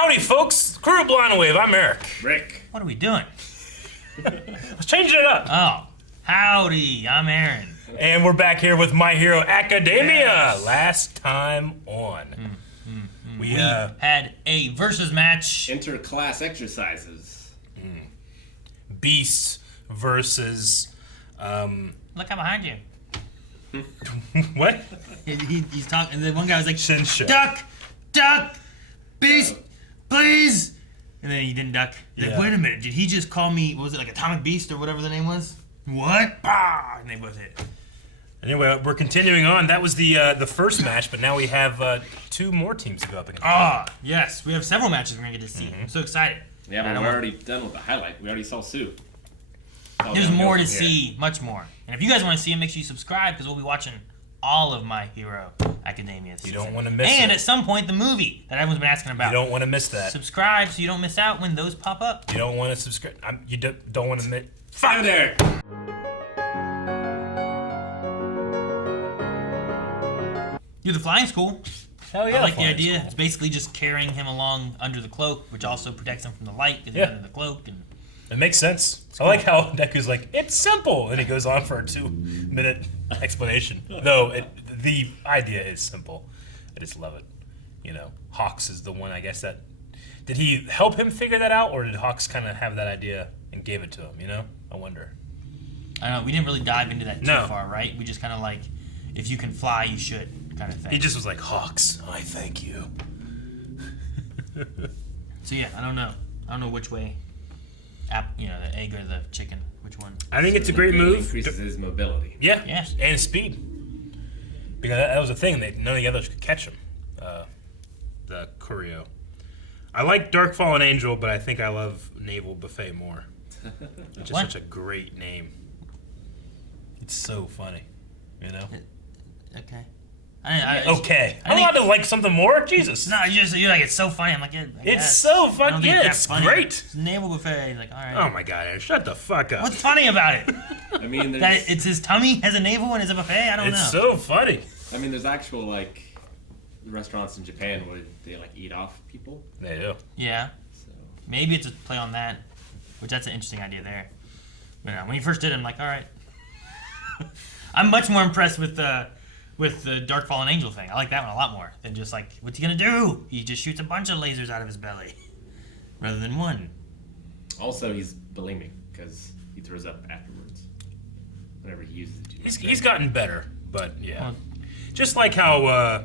Howdy, folks. Crew Blind Wave. I'm Eric. Rick. What are we doing? Let's change it up. Oh, howdy, I'm Aaron. And we're back here with My Hero Academia. Yes. Last time on. We had a versus match. Inter-class exercises. Beast versus Look, I'm behind you. what? He's talking, and then one guy was like, Shinsha. Duck, Beast, please. And then he didn't duck. He's like, Yeah. wait a minute, did he just call me, what was it, like Atomic Beast or whatever the name was? What? Bah! And they both hit. Anyway, we're continuing on. That was the first match, but now we have two more teams to go up against. Yes, we have several matches we're going to get to see. I'm so excited. Yeah, but we're already done with the highlight. We already saw Sue. There's more to see, much more. And if you guys want to see it, make sure you subscribe because we'll be watching all of My Hero Academia this season. You don't want to miss it. And at some point, the movie that everyone's been asking about. You don't want to miss that. Subscribe so you don't miss out when those pop up. You don't want to subscribe. You don't want to miss. Fuck there. Dude, the flying's cool. Hell yeah. I like the flying's idea. cool. It's basically just carrying him along under the cloak, which also protects him from the light because Yeah. he's under the cloak. And It makes sense. I like how Deku's like, it's simple, and he goes on for a 2-minute explanation. Though the idea is simple. I just love it. You know, Hawks is the one, I guess, that... Did he help him figure that out, or did Hawks kind of have that idea and gave it to him, you know? I wonder. I don't know, we didn't really dive into that too No. far, right? We just kind of like, if you can fly, you should kind of thing. He just was like, Hawks, I thank you. So yeah, I don't know. I don't know which way, the egg or the chicken, which one. I think it's a great Really move. Increases his mobility. Yeah, Yes. and speed. Because that was the thing, that none of the others could catch him, the Curio. I like Dark Fallen Angel, but I think I love Naval Buffet more. It's just What? such a great name. It's so funny, you know? Okay. Okay. I I'm think- allowed to like something more? Jesus. No, you're like, it's so funny. I'm like, yeah, I It's guess. so I don't fun. think Yeah, that it's funny. great. It's naval buffet. He's like, all right. Oh my god, Aaron, shut the fuck up. What's funny about it? I mean, That there's, it's his tummy has a navel and is a buffet? I don't It's know. so funny. there's actual like restaurants in Japan where they like eat off people. They do. Yeah. So Maybe it's a play on that, which that's an interesting idea there. But when he first did it, I'm like, all right. I'm much more impressed with the Dark Fallen Angel thing. I like that one a lot more than just like, what's he gonna do? He just shoots a bunch of lasers out of his belly, rather than one. also he's bulimic because he throws up afterwards whenever he uses it. He's gotten better, but yeah. Well- Just like how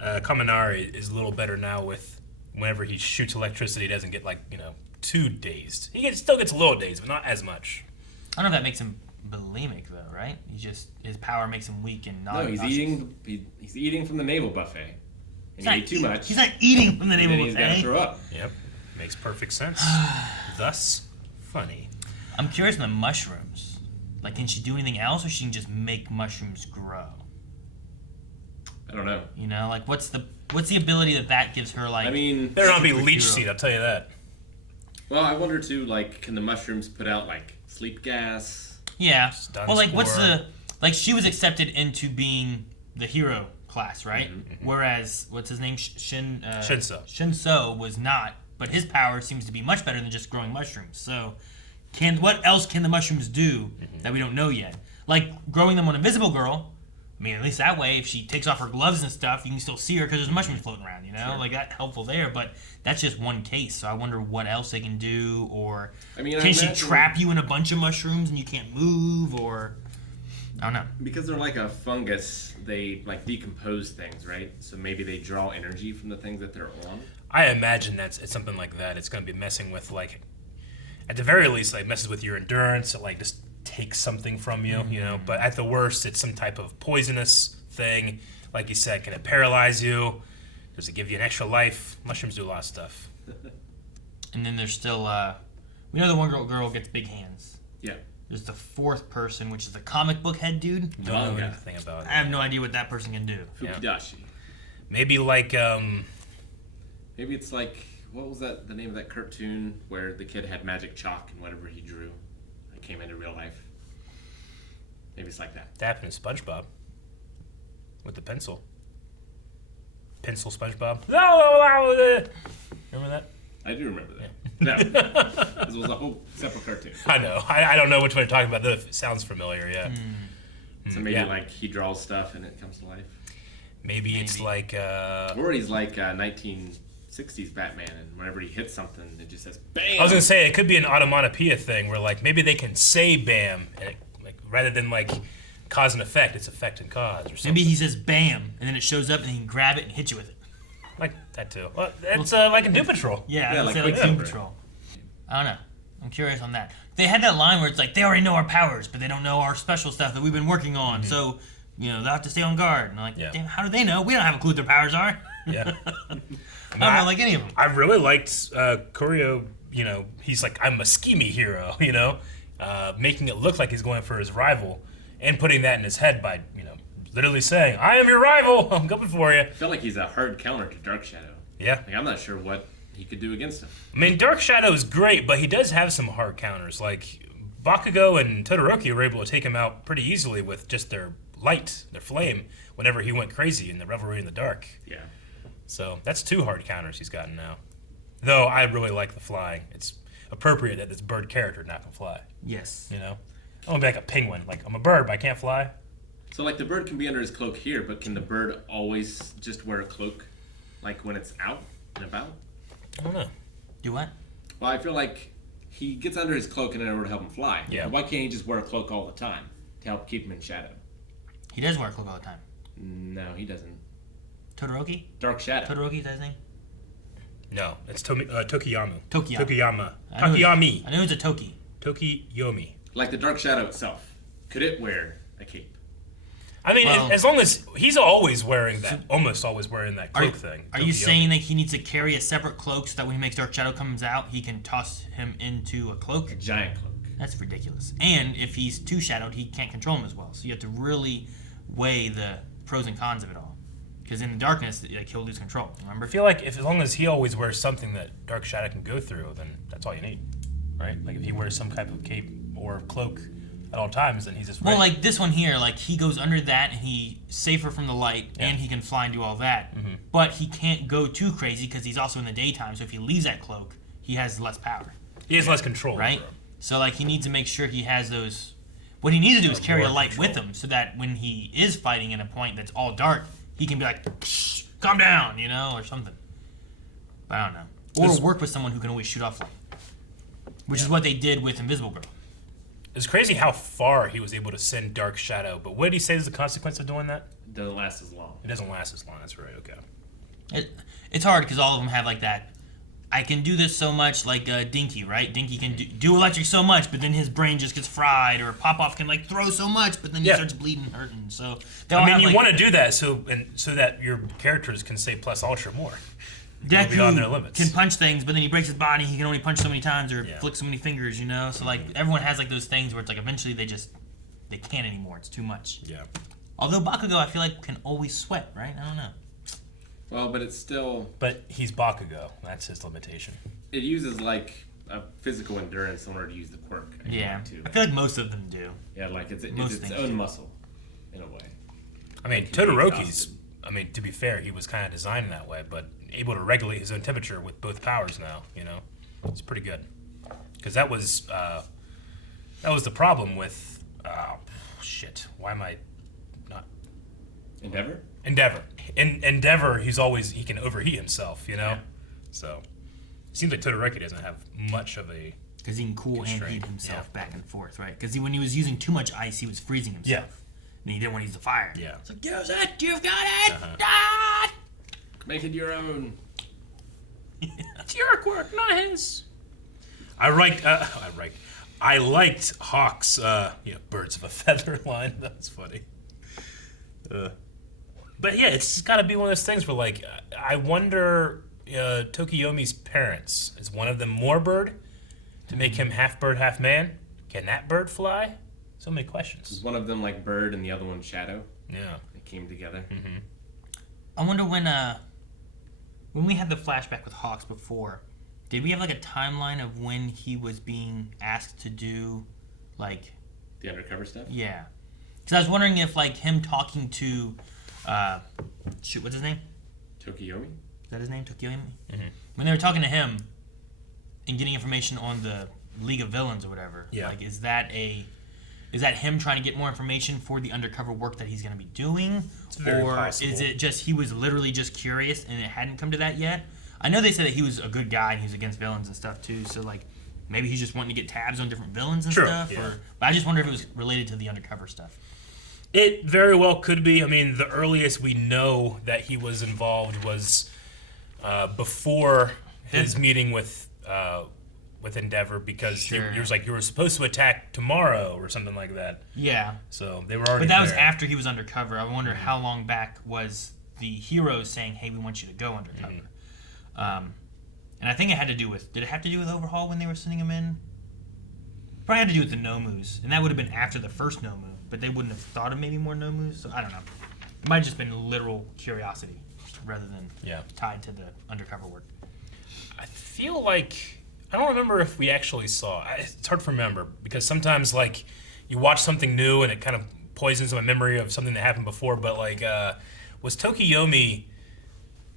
Kaminari is a little better now with whenever he shoots electricity, he doesn't get too dazed. He still gets a little dazed, but not as much. I don't know if that makes him bulimic though, right? His power makes him weak and not. No, he's eating from the naval buffet. And he ate too much. He's not eating from the and naval then he's gonna buffet. throw up. Yep, makes perfect sense. Thus, funny. I'm curious on the mushrooms. Like, can she do anything else, or she can just make mushrooms grow? I don't know. You know, like what's the ability that gives her? Like, I mean, Better not be leech Superhero. seed, I'll tell you that. well, I wonder too. Like, can the mushrooms put out like sleep gas? yeah. Stun Well, like, what's spore. she was accepted into being the hero class, right? Whereas, what's his name? Shinso. Shinso was not, but his power seems to be much better than just growing mushrooms. So, what else can the mushrooms do that we don't know yet? Like growing them on Invisible Girl. I mean, at least that way, if she takes off her gloves and stuff, you can still see her because there's mushrooms floating around, you know? Sure. Like, that's helpful there, but that's just one case. So I wonder what else they can do, or I mean, I can she imagine- trap you in a bunch of mushrooms and you can't move, or... I don't know. Because they're like a fungus, they like decompose things, right? So maybe they draw energy from the things that they're on. I imagine it's something like that. It's going to be messing with, like, at the very least, like, messes with your endurance. It, like, just takes something from you, you know? But at the worst, it's some type of poisonous thing. Like you said, can it paralyze you? Does it give you an extra life? Mushrooms do a lot of stuff. And then there's still, we know the one girl gets big hands. Yeah. There's the fourth person, which is the comic book head dude. Don't know yeah. anything about it. I have no idea what that person can do. Yeah. Fukidashi. Maybe, like, Maybe it's like, what was the name of that cartoon where the kid had magic chalk and whatever he drew that came into real life? Maybe it's like that. that happened in SpongeBob. With the pencil. Pencil SpongeBob. Remember I do remember that. No, this was a whole separate cartoon. I know. I don't know which one you're talking about. Though it sounds familiar. Yeah. So maybe like he draws stuff and it comes to life. Maybe it's like. Or he's like 1960s Batman, and whenever he hits something, it just says "bam." I was gonna say it could be an onomatopoeia thing where like maybe they can say "bam" and it, like rather than like cause and effect, it's effect and cause or something. Maybe he says "bam" and then it shows up and he can grab it and hit you with it. Like that too. Well, it's like in Doom Patrol. Yeah, Yeah, I would like say like Quicksilver. Doom Patrol. I don't know. I'm curious on that. They had that line where it's like they already know our powers, but they don't know our special stuff that we've been working on. So, they'll have to stay on guard. And I'm like, damn, how do they know? We don't have a clue what their powers are. Yeah. I don't know like any of them. I really liked Kurio. He's like, I'm a schemy hero. Making it look like he's going for his rival, and putting that in his head by literally saying, "I am your rival. I'm coming for you." I feel like he's a hard counter to Dark Shadow. Yeah. Like I'm not sure what he could do against him. I mean, Dark Shadow is great, but he does have some hard counters. Like Bakugo and Todoroki were able to take him out pretty easily with just their light, their flame, whenever he went crazy in the Revelry in the Dark. Yeah. So that's 2 hard counters he's gotten now. Though I really like the flying. It's appropriate that this bird character not can fly. Yes. I want to be like a penguin. Like, I'm a bird, but I can't fly. So like the bird can be under his cloak here, but can the bird always just wear a cloak, like when it's out and about? I don't know. Do what? Well, I feel like he gets under his cloak in order to help him fly. Yeah. Why can't he just wear a cloak all the time to help keep him in shadow? He does wear a cloak all the time. No, he doesn't. Todoroki? Dark Shadow. Todoroki is that his name? No, it's Tokiyamu. Tokiyama. Tokiyama. I knew Takiyami. I knew it was a Toki. Tokiyomi. Like the Dark Shadow itself. Could it wear a cape? I mean, Well- as long as he's always wearing that, almost always wearing that cloak thing. Are you Tokiyomi. saying that he needs to carry a separate cloak so that when he makes Dark Shadow comes out, he can toss him into a cloak? A giant cloak. That's ridiculous. And if he's too shadowed, he can't control him as well. So you have to really weigh the pros and cons of it all. Because in the darkness, he'll lose control. Remember? I feel like as long as he always wears something that Dark Shadow can go through, then that's all you need, right? Like if he wears some type of cape or cloak at all times, then he's just Well, ready. like this one here, like he goes under that and he's safer from the light and he can fly and do all that. But he can't go too crazy because he's also in the daytime. So if he leaves that cloak, he has less power, he has less control, right? over him. So like he needs to make sure he has those. What he needs to do is carry a more light control. with him so that when he is fighting in a point that's all dark, he can be like, "Shh, calm down," or something. But I don't know. Or This- work with someone who can always shoot off light, which is what they did with Invisible Girl. It's crazy how far he was able to send Dark Shadow. But what did he say is the consequence of doing that? It doesn't last as long. It doesn't last as long. That's right. Okay. It's hard because all of them have like that. I can do this so much, like Dinky, right? Dinky can do electric so much, but then his brain just gets fried. Or Pop-Off can like throw so much, but then he Yeah. starts bleeding, and hurting. So they all I mean, have, you like, want to do that so that your characters can say plus ultra more. Beyond their limits. can punch things, but then he breaks his body. He can only punch so many times or Yeah. flick so many fingers, So like everyone has like those things where it's like eventually they can't anymore. It's too much. Yeah. Although Bakugo, I feel like can always sweat, right? I don't know. Well, but it's still, But he's Bakugo. That's his limitation. it uses like a physical endurance in order to use the quirk. I feel Yeah, like, too. I feel like most of them do. Yeah, like it's Most its things own do. muscle, in a way. I mean, Like, he's Todoroki's. exhausted. I mean, to be fair, he was kind of designed that way, but able to regulate his own temperature with both powers now. It's pretty good. Because that was the problem with shit. Why am I not Endeavor? Endeavor? In Endeavor, he can overheat himself. Yeah. So it seems like Todoroki doesn't have much of a Because he can cool and Constraint, heat himself yeah. back and forth, right? Because when he was using too much ice, he was freezing himself. Yeah. And he didn't want to use the fire. Yeah. It's like, use it! You've got it! Uh-huh. Ah! Make it your own. It's your quirk, not his. I liked Hawk's, birds of a feather line. That's funny. But yeah, it's got to be one of those things where, like, I wonder, Tokiyomi's parents, is one of them more bird to make him half bird, half man? Can that bird fly? So many questions. Is one of them like bird and the other one shadow? Yeah. They came together. I wonder when we had the flashback with Hawks before, did we have like a timeline of when he was being asked to do, like, The undercover stuff? yeah? Because I was wondering if like him talking to, what's his name? Tokiyomi? Is that his name? Tokiyomi? When they were talking to him, in getting information on the League of Villains or whatever. Yeah. Like, is that him trying to get more information for the undercover work that he's going to be doing? It's very or possible. is it just he was literally just curious and it hadn't come to that yet? I know they said that he was a good guy and he was against villains and stuff too, so like maybe he's just wanting to get tabs on different villains and True, stuff. yeah. But I just wonder if it was related to the undercover stuff. It very well could be. I mean, the earliest we know that he was involved was before his meeting with Endeavor, because Sure. he was like, you were supposed to attack tomorrow or something like that. Yeah. So they were already But that was there. after he was undercover. I wonder how long back was the heroes saying, hey, we want you to go undercover. And I think it had to do with, did it have to do with Overhaul when they were sending him in? Probably had to do with the Nomus, and that would have been after the first Nomu, but they wouldn't have thought of maybe more Nomus, so I don't know. It might have just been literal curiosity rather than tied to the undercover work. I feel like, I don't remember if we actually saw, it's hard to remember, because sometimes like you watch something new and it kind of poisons my memory of something that happened before, but like was Tokiyomi,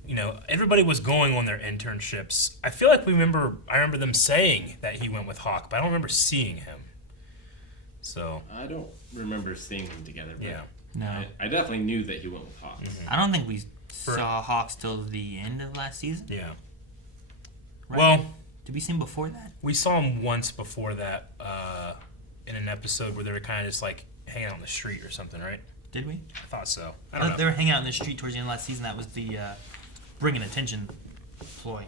you know, everybody was going on their internships. I feel like I remember them saying that he went with Hawk, but I don't remember seeing him. So I don't remember seeing them together. But yeah. No. I definitely knew that he went with Hawk. I don't think we saw Hawks till the end of last season. Yeah. Right? Well, did we see him before that? we saw him once before that in an episode where they were kind of just like hanging out on the street or something, right? Did we? I thought so. I I don't thought know. they were hanging out in the street towards the end of last season. That was the bringing attention ploy.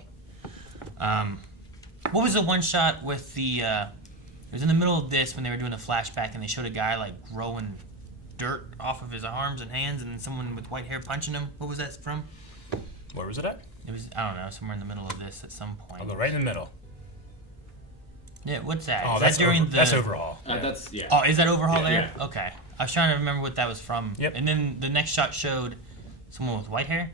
What was the one shot with the... it was in the middle of this when they were doing a flashback and they showed a guy like growing dirt off of his arms and hands and then someone with white hair punching him. What was that from? Where was it at? It was, I don't know, somewhere in the middle of this at some point. I'll go right in the middle. Yeah, what's that? Oh, Is that's that during the... that's Overhaul. That's, yeah. Oh, is that Overhaul Yeah, there? yeah. Okay. I was trying to remember what that was from. Yep. And then the next shot showed someone with white hair?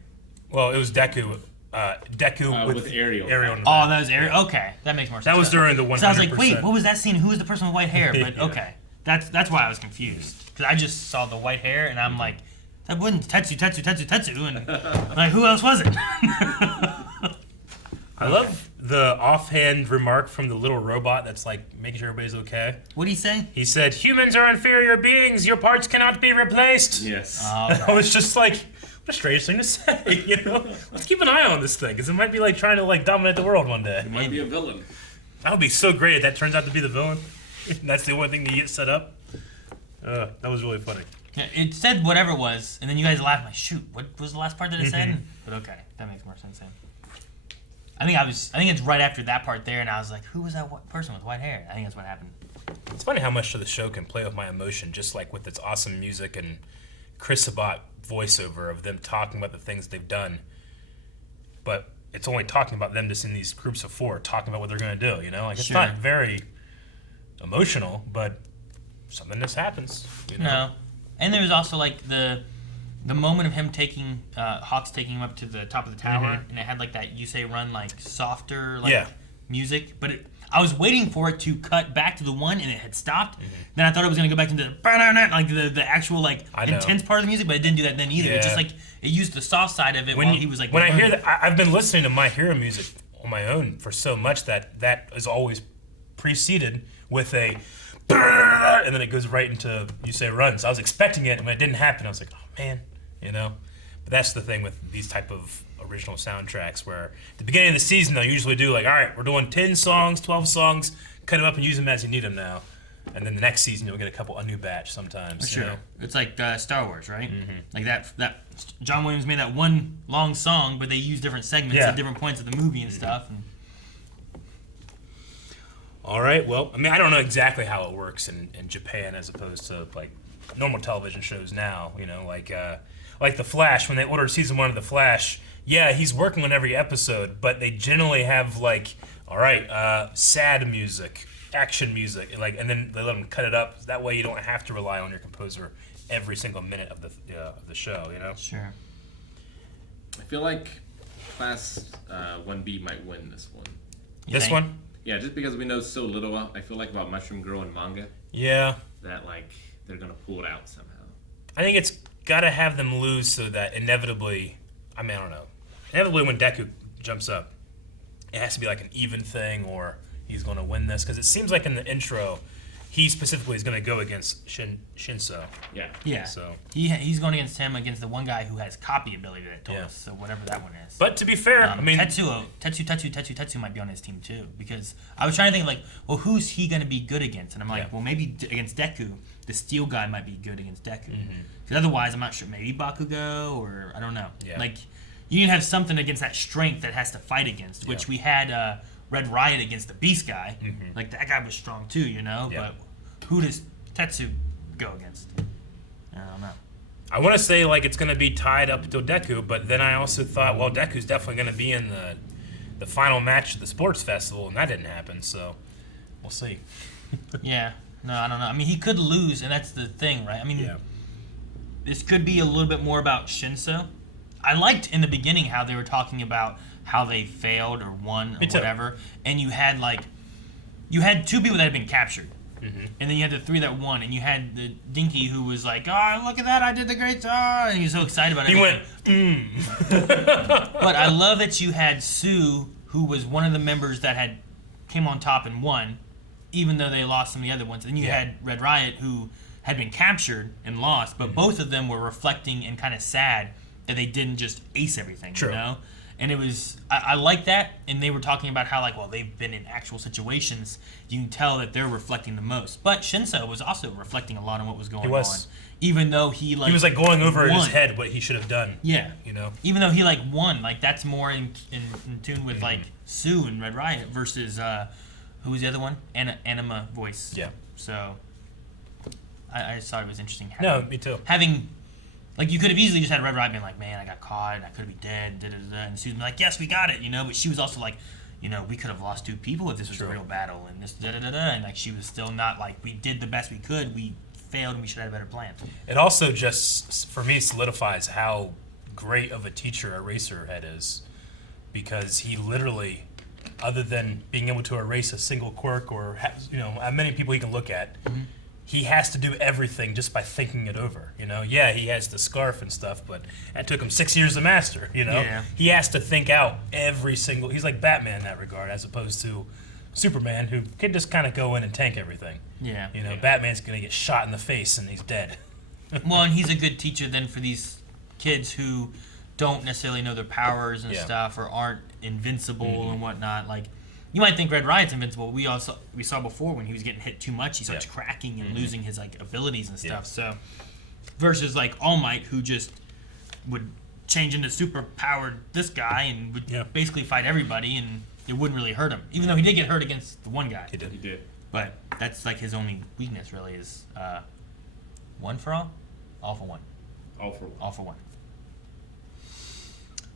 Well, it was Deku. Deku With Ariel. Ariel in the Oh, back. that was Ariel. Okay, that makes more sense. That was during the 100%. So I was like, wait, what was that scene? Who was the person with white hair? But Yeah. okay, that's why I was confused because I just saw the white hair and I'm like, that wasn't Tetsu, and like who else was it? I love the offhand remark from the little robot that's like making sure everybody's okay. What did he say? He said, "Humans are inferior beings. Your parts cannot be replaced." Yes. And I was just like, what a strange thing to say, you know? Let's keep an eye on this thing, because it might be like trying to like dominate the world one day. Might be a villain. That would be so great if that turns out to be the villain. That's the only thing to get set up. That was really funny. Yeah, it said whatever it was, and then you guys laughed. Like, shoot, what was the last part that it said? But okay, that makes more sense then. I think it's right after that part there, and I was like, who was that person with white hair? I think that's what happened. It's funny how much of the show can play with my emotion, just like with its awesome music and Chris Sabat voiceover of them talking about the things they've done. But it's only talking about them just in these groups of four, talking about what they're going to do, you know? Like, it's Sure. not very emotional, but something just happens, you know? No, and there was also like the moment of him taking Hawks taking him up to the top of the tower, and it had like that "You Say Run" like softer like music, but I was waiting for it to cut back to the one, and it had stopped. Then I thought it was gonna go back to the like the actual like intense part of the music, but it didn't do that then either. It just like it used the soft side of it while he was like. When I hear that, I've been listening to My Hero music on my own for so much that is always preceded with a, and then it goes right into "You Say Run." So I was expecting it, and when it didn't happen, I was like, oh man, you know. But that's the thing with these type of original soundtracks, where at the beginning of the season they'll usually do like, all right, we're doing 10 songs, 12 songs, cut them up and use them as you need them now. And then the next season you'll get a new batch sometimes. Sure, you know? it's like Star Wars, right? Like that John Williams made that one long song, but they use different segments at different points of the movie and stuff. And all right, well, I mean, I don't know exactly how it works in Japan as opposed to like normal television shows now, you know, like The Flash. When they ordered season 1 of The Flash, yeah, he's working on every episode, but they generally have like, all right, sad music, action music, like, and then they let them cut it up. That way, you don't have to rely on your composer every single minute of the show, you know. Sure. I feel like Class 1B might win this one. You think? One? Yeah, just because we know so little, I feel like about Mushroom Girl and manga, Yeah. that like they're gonna pull it out somehow. I think it's got to have them lose so that inevitably, I mean, I don't know. Inevitably, when Deku jumps up, it has to be like an even thing or he's going to win this. Because it seems like in the intro, he specifically is going to go against Shinso. Yeah. Yeah. So he's going against him against the one guy who has copy ability that told us. So whatever that one is. But to be fair, I mean, Tetsu might be on his team too, because I was trying to think like, well, who's he going to be good against? And I'm like, well, maybe against Deku, the steel guy might be good against Deku. Because otherwise, I'm not sure. Maybe Bakugo or I don't know. Yeah. Like, you need to have something against that strength that has to fight against, which we had Red Riot against the Beast guy. Like that guy was strong too, you know. Yeah. But who does Tetsu go against? I don't know. I want to say like it's going to be tied up to Deku, but then I also thought, well, Deku's definitely going to be in the final match of the sports festival, and that didn't happen. So we'll see. Yeah. No, I don't know. I mean, he could lose, and that's the thing, right? I mean, this could be a little bit more about Shinso. I liked in the beginning how they were talking about how they failed or won or whatever, and you had two people that had been captured. And then you had the three that won, and you had the Dinky who was like, "Oh, look at that! I did the great job!" And he was so excited about it. He went, But I love that you had Sue, who was one of the members that had came on top and won, even though they lost some of the other ones. And you had Red Riot, who had been captured and lost, but both of them were reflecting and kind of sad that they didn't just ace everything. True. You know. And it was, I like that, and they were talking about how, like, well, they've been in actual situations. You can tell that they're reflecting the most. But Shinso was also reflecting a lot on what was going on. Even though he was, like, going over in his head what he should have done. Yeah. You know? Even though he, like, won. Like, that's more in tune with, like, Sue and Red Riot versus, who was the other one? Anima Voice. Yeah. So, I just thought it was interesting. No, me too. Like, you could have easily just had Red Riot being like, man, I got caught, and I could be dead, and Susan like, yes, we got it, you know, but she was also like, you know, we could have lost 2 people if this was a real battle, and this, and like, she was still not like, we did the best we could, we failed, and we should have had a better plan. It also just, for me, solidifies how great of a teacher Eraserhead is, because he literally, other than being able to erase a single quirk or, you know, how many people he can look at, he has to do everything just by thinking it over, you know? Yeah, he has the scarf and stuff, but that took him 6 years to master, you know? Yeah. He has to think out every single... He's like Batman in that regard, as opposed to Superman, who can just kind of go in and tank everything. Yeah. You know, Batman's going to get shot in the face and he's dead. Well, and he's a good teacher then for these kids who don't necessarily know their powers and stuff, or aren't invincible and whatnot. Like, you might think Red Riot's invincible. We saw before when he was getting hit too much, he starts cracking and losing his like abilities and stuff. So versus like All Might, who just would change into super powered this guy and would basically fight everybody, and it wouldn't really hurt him. Even though he did get hurt against the one guy. He did. But that's like his only weakness really is one for all for one. All for one.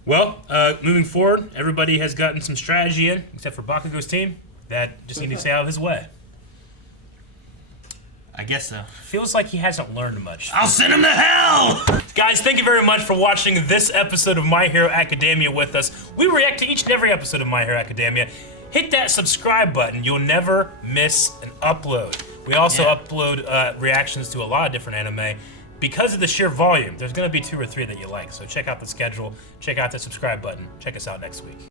Well, moving forward, everybody has gotten some strategy in, except for Bakugo's team. That just needs to stay out of his way. I guess so. Feels like he hasn't learned much. I'll send him to hell! Guys, thank you very much for watching this episode of My Hero Academia with us. We react to each and every episode of My Hero Academia. Hit that subscribe button. You'll never miss an upload. We also upload reactions to a lot of different anime. Because of the sheer volume, there's going to be 2 or 3 that you like. So check out the schedule, check out the subscribe button. Check us out next week.